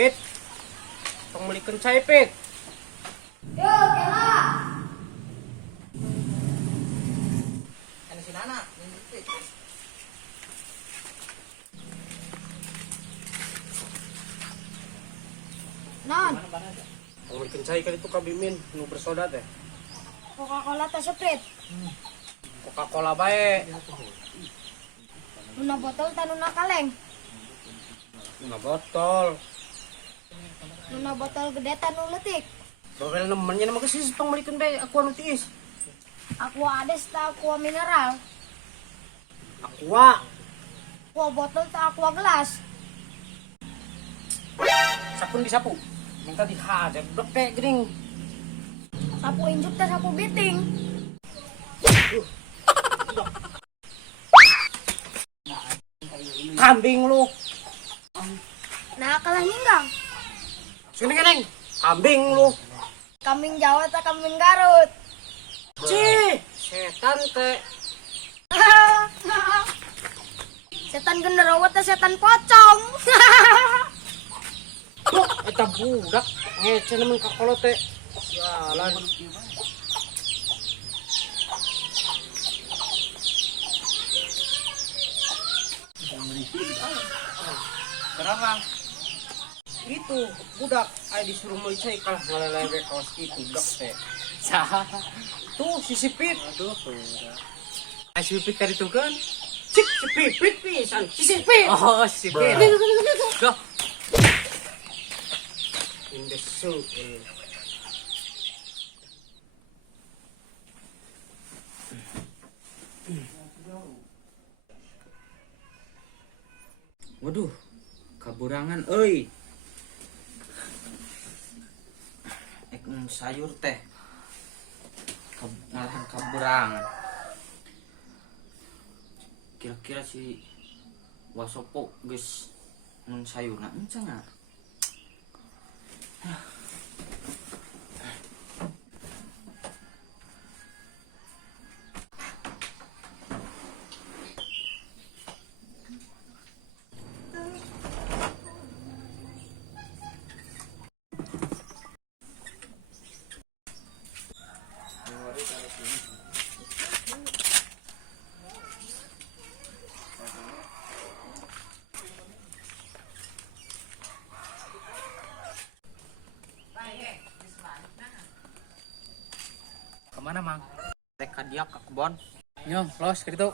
Pit, pangmalikan cai Pit. Yo, kela. Ano si Nana? Non, Pangmalikan cai ka dito kabimin, nu bersoda teh. Coca-Cola ta Sprite. Coca-Cola bae. Nuna botol ta nuna kaleng. Nuna botol. Nuna botol gede ta nu leutik. Babel nemennya nama kesis pangmalikan bae aku anu tiis. Aqua ades ta aqua mineral. Aqua. Aqua botol ta aqua gelas. Sapun disapu. Minta dihajar, udah kayak gering. Sapu injuk ta sapu biting. Kambing lu. Nah, kalah ninggang. Sini keneng. Kambing lu. Kambing Jawa ta kambing Garut. Cih, setan teh. Setan genderuwo ta setan pocong. Loh, eta budak ngece nemen ka kolot teh. Jalan. Sekarang itu budak ay disuruh meuli cai kalah ngalelewe kaos kitu budak teh. Saha? Tuh si Sipit. Aduh. Ay sipit ka dito kan? Cik si Pipit pisan. Si Sipit. Oh, sipit. Go. In the soup. Waduh, kaburangan euy. Sayur teh. Ngalahan kaburangan. Kira-kira si Wasopo geus mun sayurna encang ah. Kemana mang? Rek ka dia ke kebon. Nyong, los ke ditu.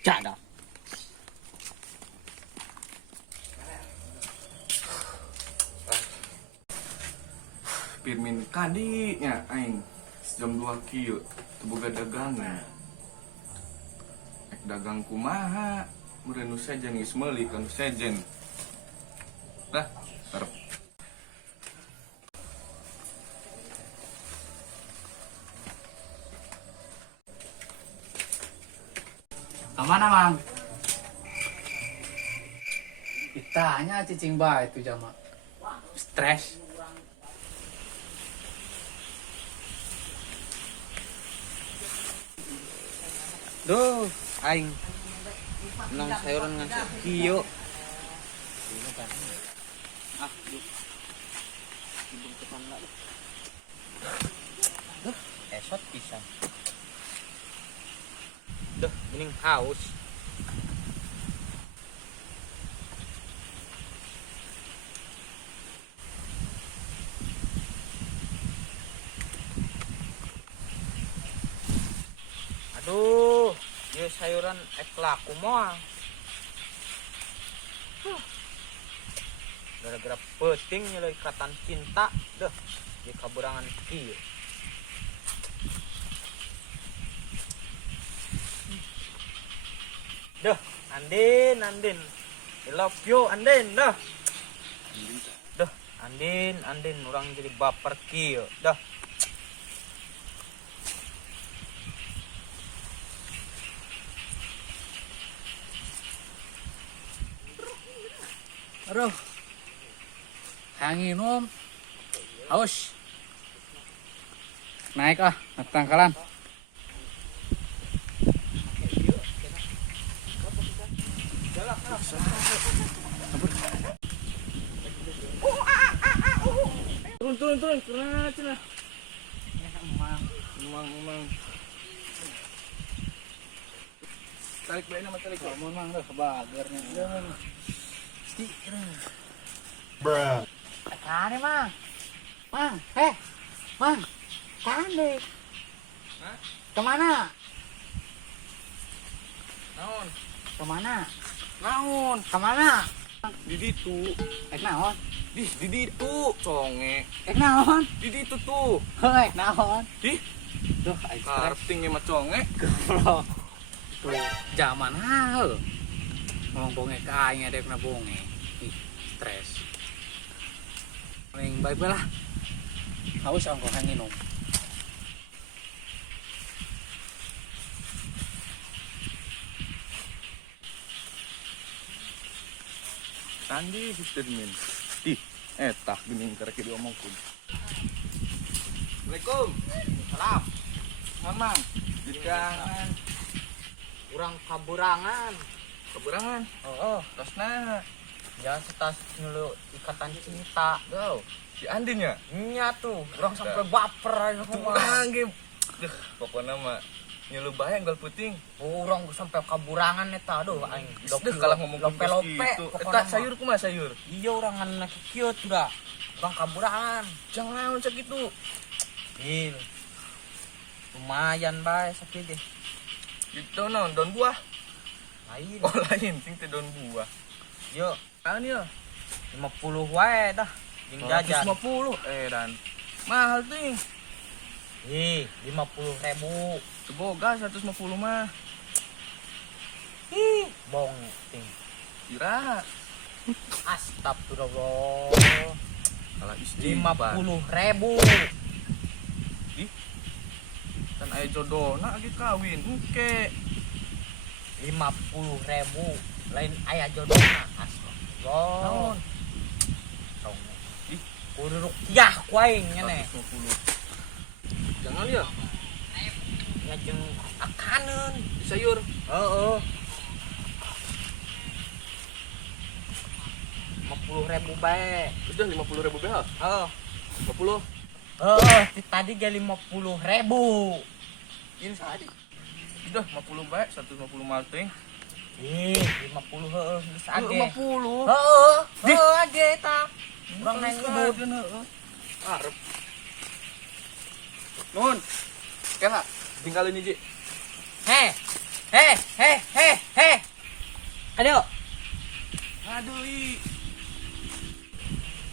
Cak dah. Pirmin kadinya aing jam 2 kieu teu boga dagangan. Ek dagang kumaha? Meureun nu sejen geus meuli ka nu sejen. Dah, hareup. Amana, Mang? Ditanya cicing bae itu jama. Stres. Duh, aing nang sayuran ngan kieu. Ah, yuk. Dibungkusan lah. Duh, esot pisan. Duh, mending haus. Aduh, ya sayuran ek laku moal. Gara-gara penting nyeloi ikatan cinta, deh, di kaburangan kieu. Duh, Andin, Andin. I love you, Andin, dah. Duh, Andin, orang jadi baper kieu, dah. Aduh. Hayang nginum. Haus. Naik ah, naik tangkalan. Turun, turun cina. Emang. Tarik baik nama tarik. Mau mang dah kebagarnya. Kane mang. Mang, mang. Kane. Hah? Kemana? Naon? Kemana? Naon? Kemana? Di ditu. Naon? Di ditu, conge. Naon? Di ditu tuh. Hei, naon? Ih, Duh, aing stres. karting mah conge. Goblok. Tuh zaman hal. Ngomong bonge ke aing ada kena bonge. Ih, stres. Mending baik lah. Haus angko minum. Tandi Sister Min. Ih, tah geuning karek diomongkeun. Assalamualaikum. Salam. Mamang, jangan Urang kaburangan. keberangan. Oh, Tasna jangan setas dulu ikatan cinta. Go. si Andin ya. Nya tuh, urang sampai baper aja Tuh mah. urang ge. Duh, pokona mah nyelu bayang gal puting. Urang sampai kaburangan eta aduh aing. Duh, kalah ngomong lope-lope gitu. pokona Eta mah. sayur kumaha sayur? Iya urang ngana kieu tuh dah. Urang kaburangan. Jangan sakitu. Ih. Lumayan bae sakieu ge. Itu naon daun buah. Lain. Oh lain, sing teh daun buah. Yo, Naon ya? 50 wae dah. Jeung jajan. 150 dan mahal ting. Ih, 50.000. Seboga 150 mah. Ih, bong ting. Kira Astagfirullah. kalau istighfar 50.000. kan aya jodohna lagi kawin engke 50.000 lain aya jodohna. Astagfirullah. naon Tong. Ih. Kudu rukyah ku aing nya 150 jangan ya ngajeng akaneun. di sayur Heeh. 50.000 bae. udah 50.000 behal Heeh. 50 Tadi ge 50.000. ini sehari udah 50 bae 150 malting Ih, 50 heueuh geus age. 50 Heueuh age eta. Urang neng udud. arep nun kena tinggalin hiji Heh. Aduh. aduh i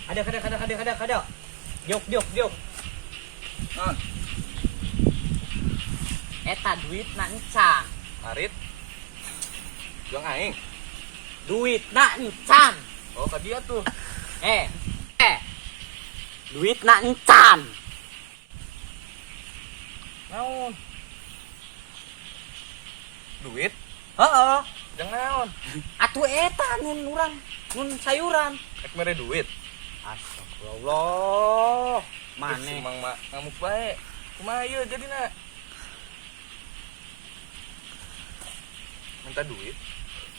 Ada. Diuk. non Eta duitna encan. arit yang aing Duitna encan. oh ka dia tuh Duitna encan. naon duit Heeh. jangan naon Atuh eta nun urang nun sayuran. ek mere duit Astagfirullah. Maneh. Mang mak ngamuk bae. Kumaha ieu jadina? Minta duit.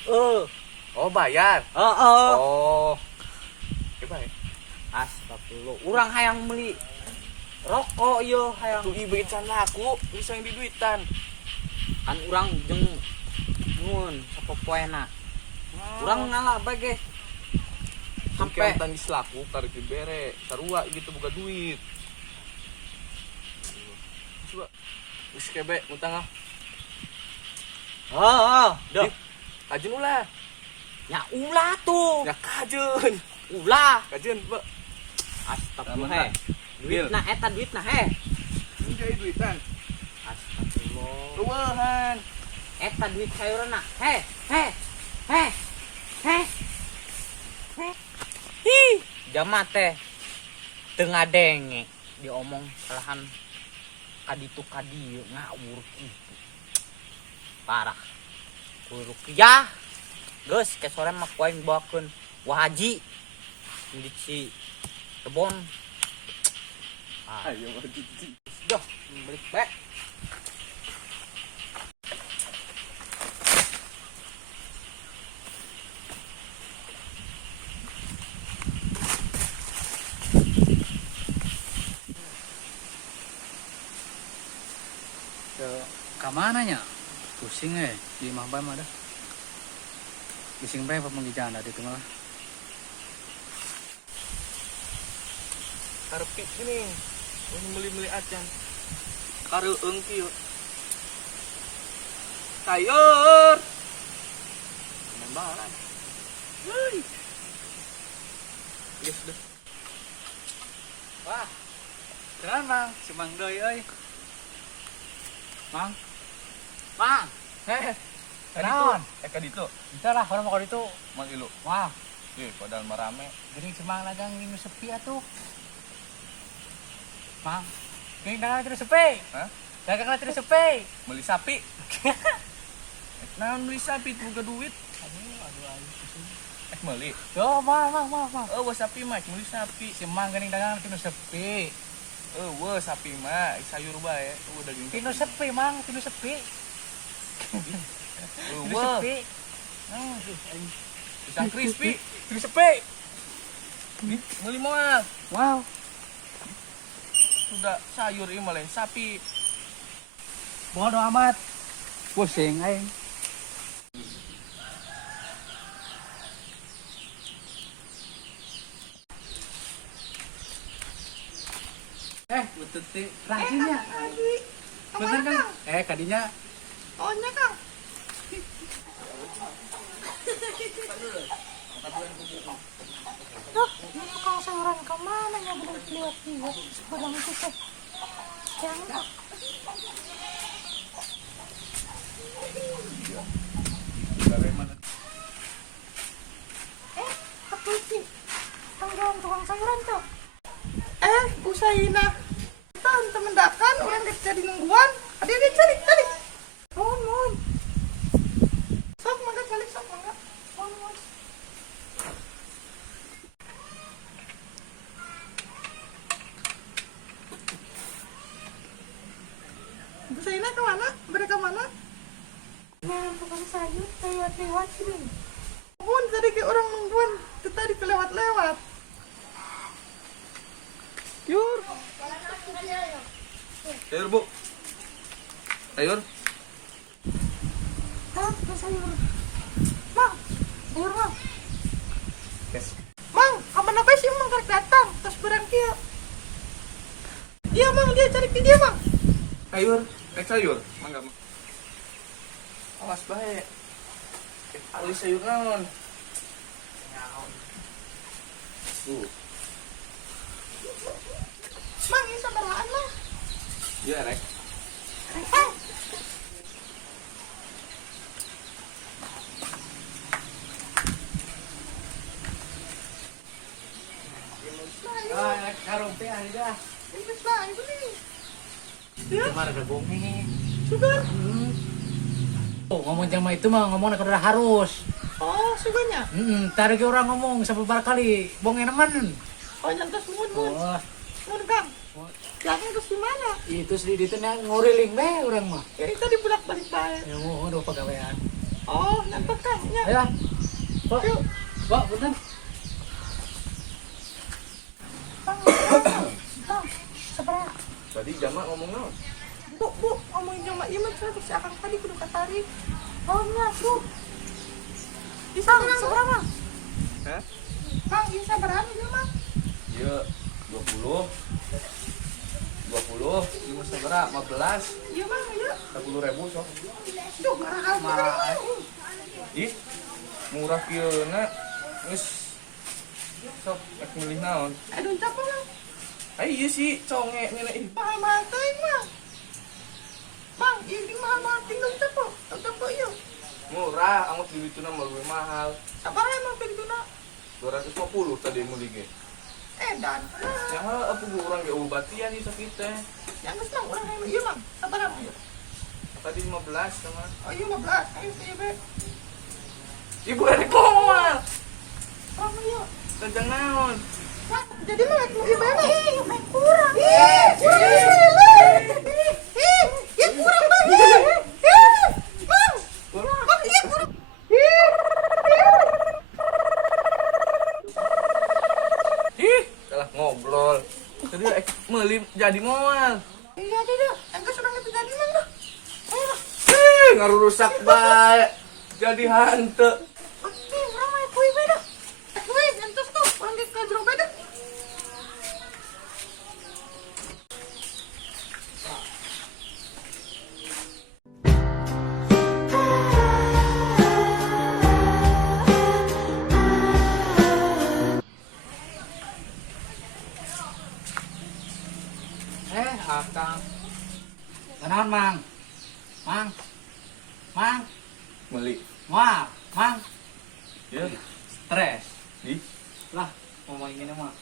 Oh, bayar. Heeh. Oh. Oke bae. Astagfirullah. Urang hayang beli rokok ieu hayang. Tuh ieu beut can laku, bisa yang diduitan. Kan urang jeung mun sapopoena. Urang ngalah bae ge. Sampai Sampai tangis laku tarik dibere, sarua gitu buka duit. Coba. Wis kebe utang ah. Dah. Kajeun ulah. Ya ulah tuh. Ya kajeun. Ulah. Kajeun, Pak. Astagfirullah. Duitna eta duitna he. Enggak duitan. Astagfirullah. Ruahan. Eta duit sayuranna. He. Jama teh teu ngadenge diomong salahan kaditu kadieu ngawur kitu. Parah. Kudu rukyah. Geus ke sore mah ku aing bawakeun wahaji di si kebon. Ayo wajibi. Dah, balik bae. ke mananya? Pusing di mah bae mah dah. Pusing bae pemenggijan ada itu malah. Karepik gini. Meli-meli acan. Kareueung kieu. Sayur. Nembalan. Hei. Yes deh. Wah. Kenaon Mang? Si Mang deui euy. Mang. Mang. Kenaon? Eka ditu. Kita lah orang mau itu. Mang ilu. Wah, Padahal marame. geuning si Mang dagang ini sepi atuh. Mang. Geuning dagang terus sepi. Hah? Dagang terus sepi. Beli sapi. Naon beli sapi boga duit? Aduh, pusing. Meuli. Yo, Mang. Wah sapi mah beli sapi. Si Mang geuning dagang terus sepi. Wah sapi mah sayur bae. Daging Tino sepi, Mang, tino sepi. Tino Wah, sepi. pisang crispy. Tino sepi. Meuli moal. Wow. Sudah sayur ieu mah lain sapi. Bodoh amat. Pusing aing. Betul teh rajinnya. Bener kan? Kadinya. Oh, nya Kang. Loh, ini tukang sayuran kemana ya belum lihat-lihat sepedang itu teh. Jangan. Apa sih? Tanggung tukang sayuran tuh. Usaina temen dakan yang jadi nungguan ada yang cari mohon sok mangga calik sok mangga mohon Usaina kemana? Mereka mana? Nah, tukang sayur lewat sini. Mohon tadi ke orang nungguan itu tadi kelewat-lewat Yur Sayur, Bu. Sayur. Hah, sayur. Mang, sayur Mang. Mang, kapan apa sih Mang karek datang terus barang kia iya Mang dia cari ke dia Mang Sayur. Sayur. Mangga. Awas bae. Ali sayur naon? Mang ini sabaraan Mang Iya, rek. Karompe aja. ini lah itu nih Gimana ada bonge? sugar Oh, ngomong sama itu mah ngomong udah harus. oh sugarnya Tarik orang ngomong sebebar kali. Bonge nemen. oh nyantas mun Oh, Kang yang terus di mana itu sedih itu nguriling be orang mah. ya itu di bulak balik bae Ya mau udah pegawaian. oh nyantas Kang nya Ayo. Pak. Pak, bener. Bang seberapa Tadi Jama ngomong naon? Bu ngomongin sama Iman saya si Akang tadi kudu katarik Oh, nya, tuh. bisa seberapa Hah? Kang bisa berapa ya Mang Iya, 20. 20, lima seberapa? 15. iya Mang iya 10.000 sok. duh marah Ih, murah kieu na. Geus sok ek milih naon? aduh capek Mang Iya sih, conge ngene ih. mahal-mahal teuing Mang Mang ini mahal-mahal tinggal capek capek iya Murah, anggot di dituna mah lebih mahal. sabar emang pintunya 250 tadi mau dige. dan Ya apa gua urang ge obatian di sakit teh. yang geus Mang urang iya Mang sabar Mang Tadi 15 sama. oh iya 15 ayo iya be Ibu ada komal. Mang iya Kajang naon? Mang jadi Mang iya be kurang ya kurang Mang Mang iya kurang Ih, kalah ngobrol. Tadi ek meuli jadi moal. iya tidak yang geus urang itu jadi Mang dah ngaruh rusak baik. Jadi hante. Oke, ramai kue beda. Kue, entus tuh, panggil ke jero beda. Akang. Kenaon, Mang? Mang. Mang. Meli. Wah, Mang. Ya. Stres. Di. Lah, ngomongin ini mah